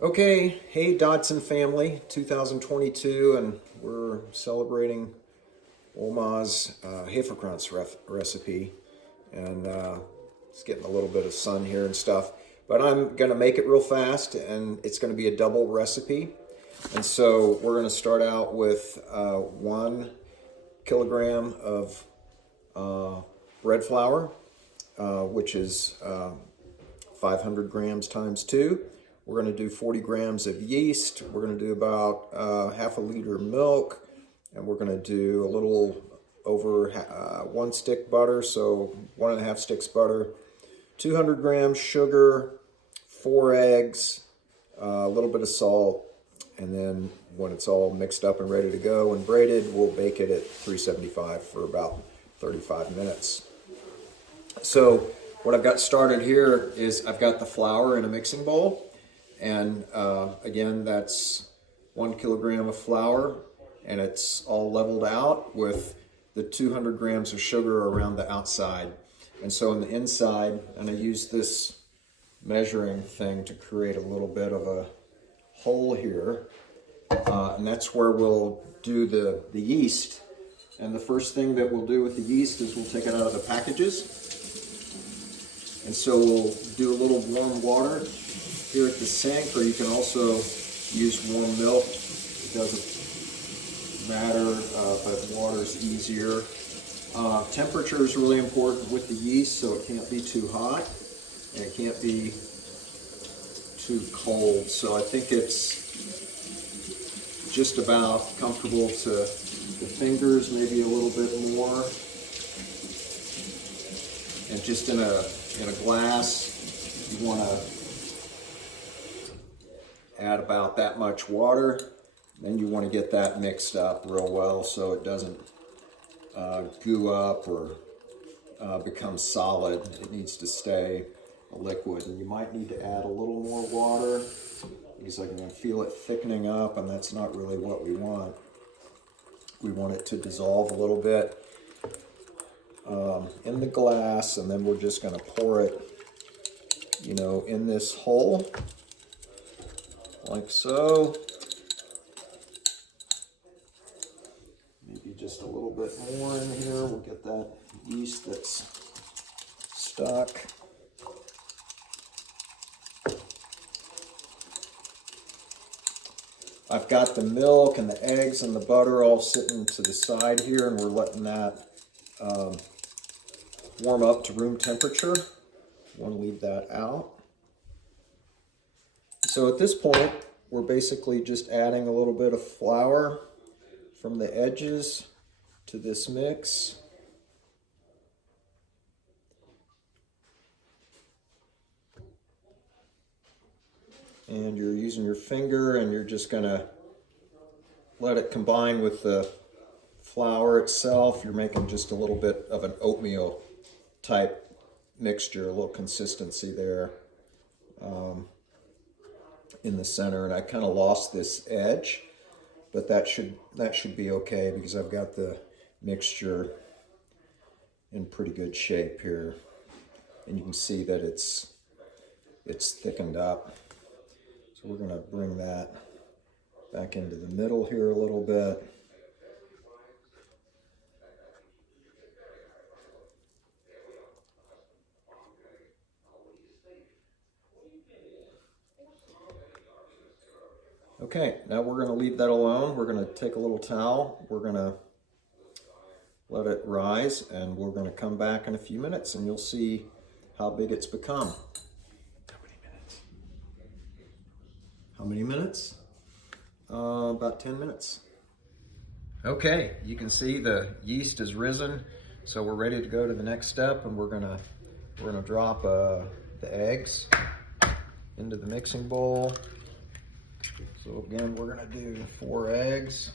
Okay, hey Dodson family, 2022, and we're celebrating Oma's Hefekranz recipe, and it's getting a little bit of sun here and stuff, but I'm going to make it real fast, and it's going to be a double recipe. And so we're going to start out with 1 kilogram of bread flour, which is 500 grams times 2. We're going to do 40 grams of yeast. We're going to do about half a liter of milk, and we're going to do a little over 1 stick butter, so 1.5 sticks butter, 200 grams sugar, 4 eggs, a little bit of salt, and then when it's all mixed up and ready to go and braided, we'll bake it at 375 for about 35 minutes. So what I've got started here is I've got the flour in a mixing bowl. And again, that's 1 kilogram of flour, and it's all leveled out with the 200 grams of sugar around the outside. And so on the inside, and I use this measuring thing to create a little bit of a hole here. And that's where we'll do the yeast. And the first thing that we'll do with the yeast is we'll take it out of the packages. And so we'll do a little warm water here at the sink, or you can also use warm milk. It doesn't matter, but water is easier. Temperature is really important with the yeast, so it can't be too hot and it can't be too cold. So I think it's just about comfortable to the fingers, maybe a little bit more. And just in a glass, you want to add about that much water. Then you want to get that mixed up real well so it doesn't goo up or become solid. It needs to stay a liquid, and you might need to add a little more water because I can feel it thickening up, and that's not really what we want. We want it to dissolve a little bit in the glass, and then we're just going to pour it, in this hole, like so. Maybe just a little bit more in here. We'll get that yeast that's stuck. I've got the milk and the eggs and the butter all sitting to the side here, and we're letting that warm up to room temperature. Want to leave that out. So at this point, we're basically just adding a little bit of flour from the edges to this mix. And you're using your finger, and you're just gonna let it combine with the flour itself. You're making just a little bit of an oatmeal type mixture, a little consistency there in the center. And I kind of lost this edge, but that should be okay because I've got the mixture in pretty good shape here, and you can see that it's thickened up. So we're going to bring that back into the middle here a little bit. Okay, now we're going to leave that alone. We're going to take a little towel. We're going to let it rise, and we're going to come back in a few minutes, and you'll see how big it's become. How many minutes? About 10 minutes. Okay, you can see the yeast has risen, so we're ready to go to the next step, and we're gonna drop the eggs into the mixing bowl. So again, we're gonna do 4 eggs.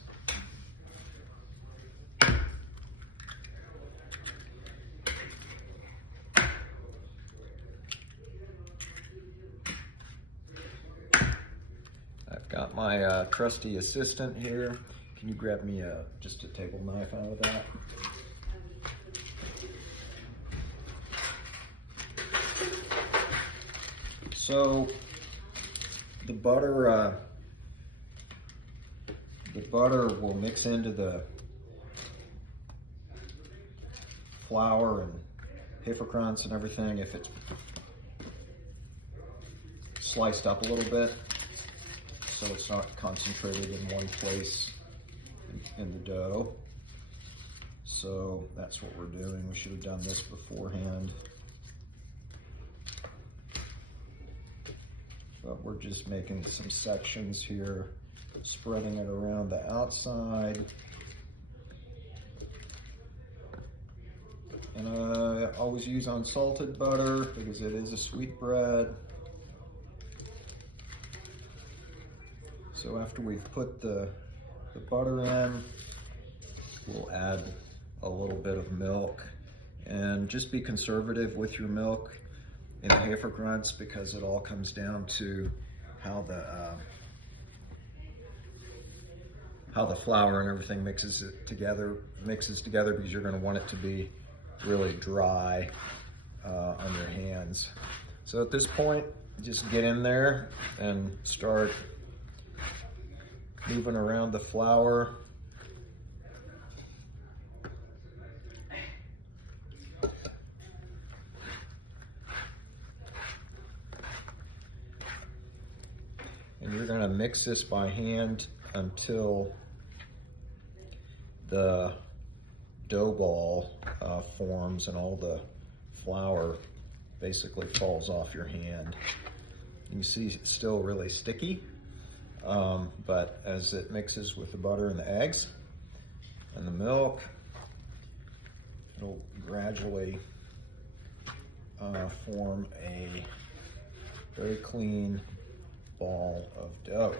I've got my trusty assistant here. Can you grab me just a table knife out of that? So The butter will mix into the flour and Hefekranz and everything if it's sliced up a little bit, so it's not concentrated in one place in the dough. So that's what we're doing. We should have done this beforehand. But we're just making some sections here, spreading it around the outside. And I always use unsalted butter because it is a sweet bread. So after we've put the butter in, we'll add a little bit of milk. And just be conservative with your milk in Hefekranz because it all comes down to how the flour and everything mixes together because you're going to want it to be really dry on your hands. So at this point, just get in there and start moving around the flour. And you're going to mix this by hand until the dough ball forms and all the flour basically falls off your hand. You can see it's still really sticky, but as it mixes with the butter and the eggs and the milk, it'll gradually form a very clean ball of dough.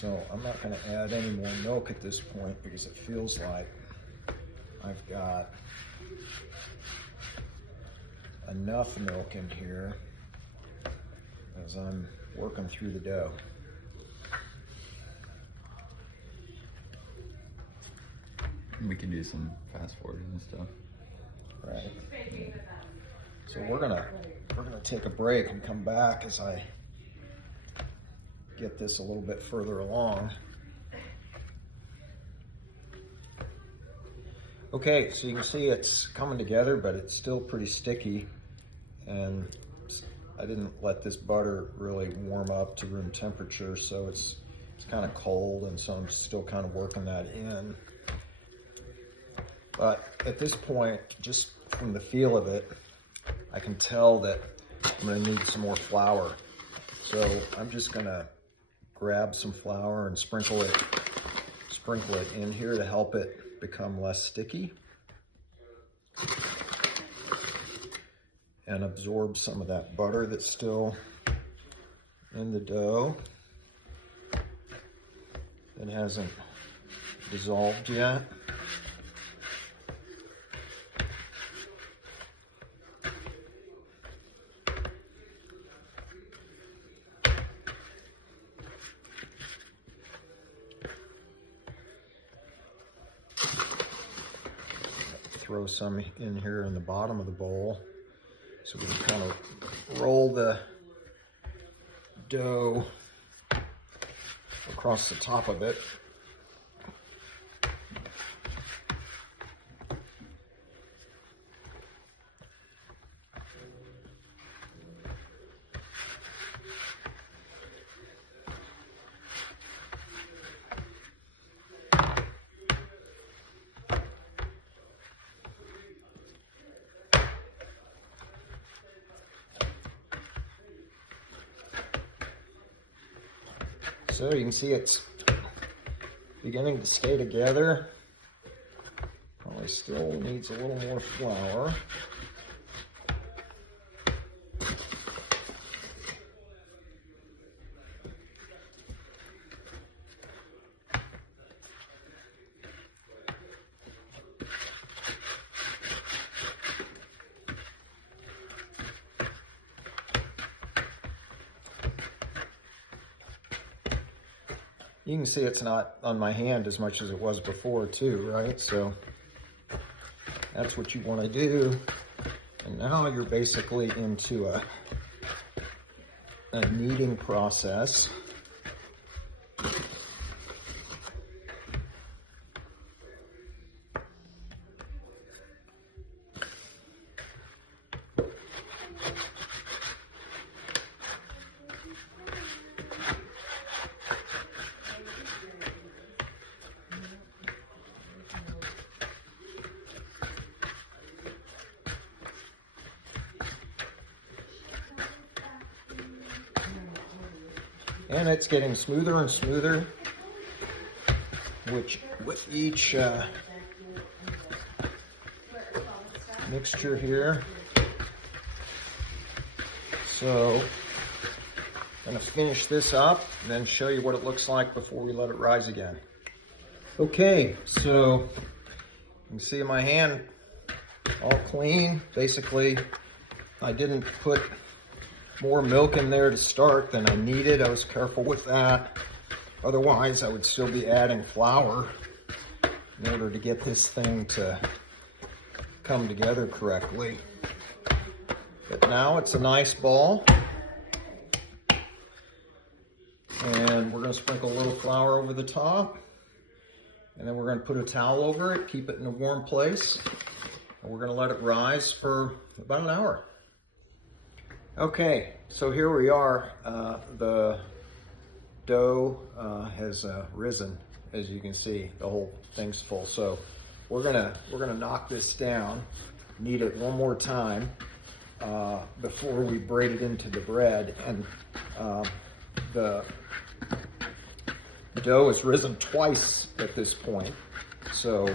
So I'm not going to add any more milk at this point because it feels like I've got enough milk in here as I'm working through the dough. We can do some fast forwarding and stuff. Right. So we're gonna take a break and come back as I get this a little bit further along. Okay, so you can see it's coming together, but it's still pretty sticky, and I didn't let this butter really warm up to room temperature, so it's kind of cold, and so I'm still kind of working that in. But at this point, just from the feel of it, I can tell that I'm going to need some more flour. So I'm just going to grab some flour and sprinkle it in here to help it become less sticky and absorb some of that butter that's still in the dough that hasn't dissolved yet. Throw some in here in the bottom of the bowl so we can kind of roll the dough across the top of it. So you can see it's beginning to stay together. Probably still needs a little more flour. You can see it's not on my hand as much as it was before too, right? So that's what you want to do. And now you're basically into a kneading process. And it's getting smoother and smoother, which with each mixture here. So I'm going to finish this up and then show you what it looks like before we let it rise again. Okay, so you can see my hand all clean. Basically, I didn't put more milk in there to start than I needed. I was careful with that. Otherwise, I would still be adding flour in order to get this thing to come together correctly. But now it's a nice ball. And we're going to sprinkle a little flour over the top. And then we're going to put a towel over it, keep it in a warm place. And we're going to let it rise for about an hour. Okay, so here we are. The dough has risen, as you can see. The whole thing's full. So we're gonna knock this down, knead it one more time before we braid it into the bread. And the dough has risen twice at this point. So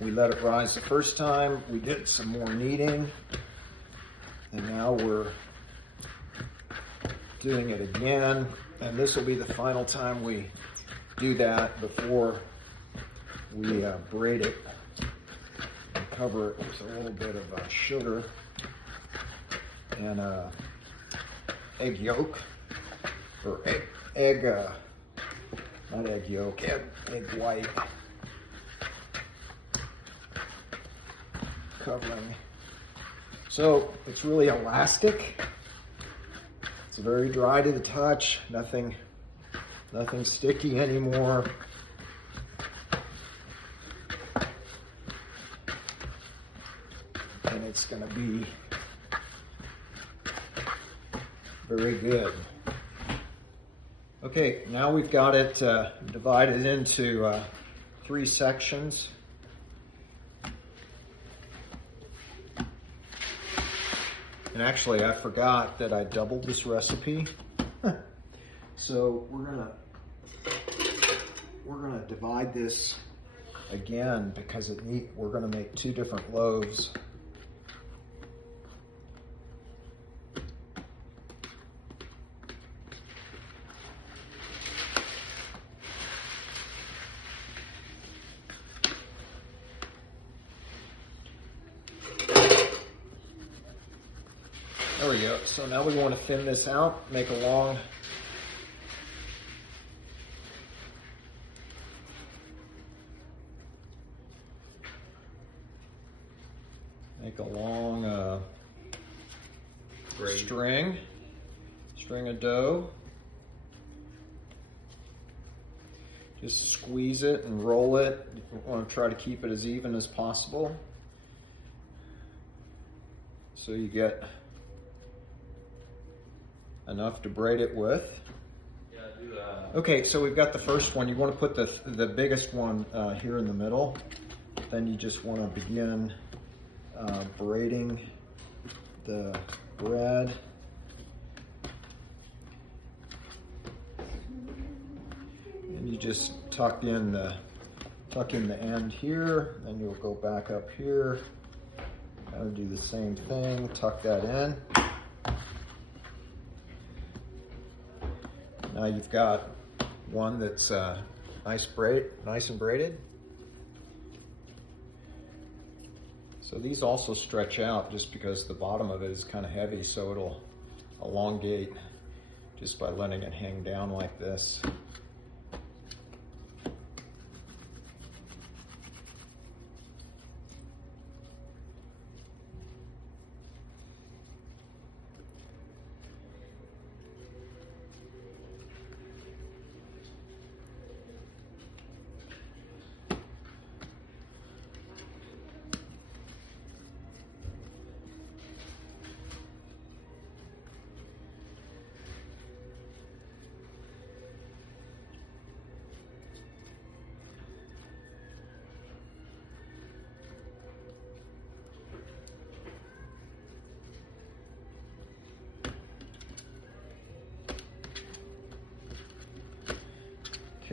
we let it rise the first time. We did some more kneading. And now we're doing it again. And this will be the final time we do that before we braid it and cover it with a little bit of sugar and egg yolk, or not egg yolk, egg white, covering. So it's really elastic. It's very dry to the touch. Nothing sticky anymore. And it's going to be very good. Okay, now we've got it divided into 3 sections. And actually, I forgot that I doubled this recipe. So we're gonna divide this again because we're gonna make 2 different loaves. There we go. So now we want to thin this out, make a long string of dough. Just squeeze it and roll it. You want to try to keep it as even as possible, so you get enough to braid it with. Yeah, do that. Okay, so we've got the first one. You want to put the biggest one here in the middle. Then you just want to begin braiding the bread. And you just tuck in the end here, and you'll go back up here. Kind of do the same thing, tuck that in. Now you've got one that's nice and braided. So these also stretch out just because the bottom of it is kind of heavy, so it'll elongate just by letting it hang down like this.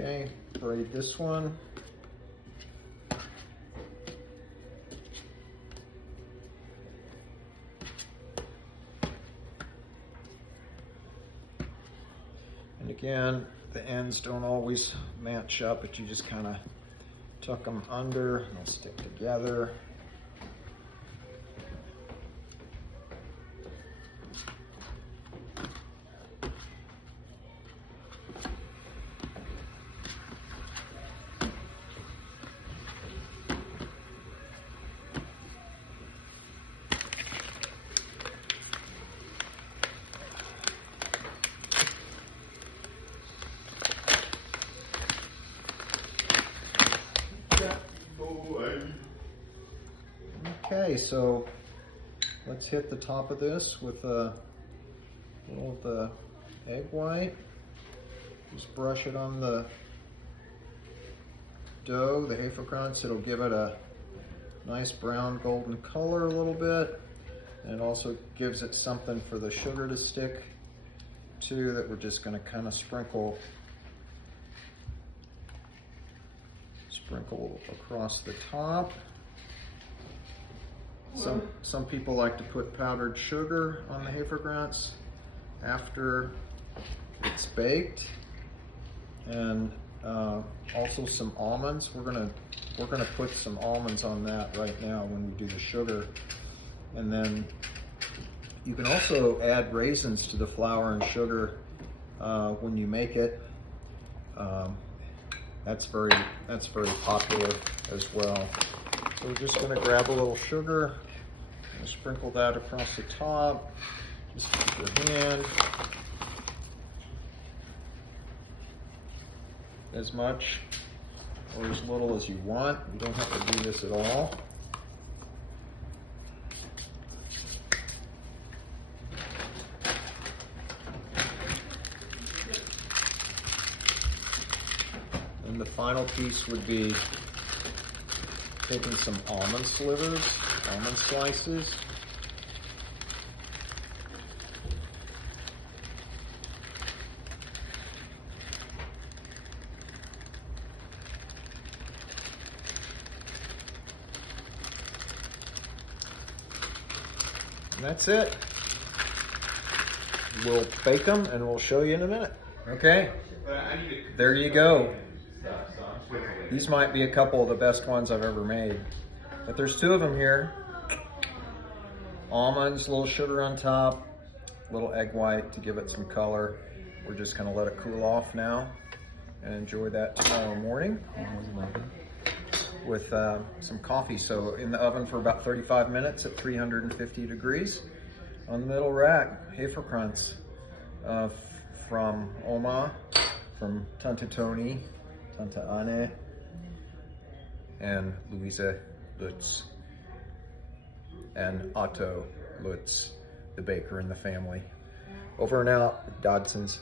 Okay, braid this one. And again, the ends don't always match up, but you just kind of tuck them under and they'll stick together. Okay, so let's hit the top of this with a little of the egg white. Just brush it on the dough, the Hefekranz. It'll give it a nice brown golden color a little bit. And it also gives it something for the sugar to stick to that we're just going to kind of sprinkle across the top. Some people like to put powdered sugar on the Hefekranz after it's baked, and also some almonds. We're gonna put some almonds on that right now when we do the sugar, and then you can also add raisins to the flour and sugar when you make it. That's very popular as well. So we're just going to grab a little sugar and sprinkle that across the top. Just with your hand. As much or as little as you want. You don't have to do this at all. And the final piece would be taking some almond slivers, almond slices. And that's it. We'll bake them and we'll show you in a minute. Okay, there you go. These might be a couple of the best ones I've ever made. But there's two of them here. Almonds, a little sugar on top, a little egg white to give it some color. We're just gonna let it cool off now and enjoy that tomorrow morning with some coffee. So in the oven for about 35 minutes at 350 degrees on the middle rack. Hefekranz from Oma, from Tante Toni, Tante Anne, and Louisa Lutz, and Otto Lutz, the baker in the family. Over and out, Dodson's.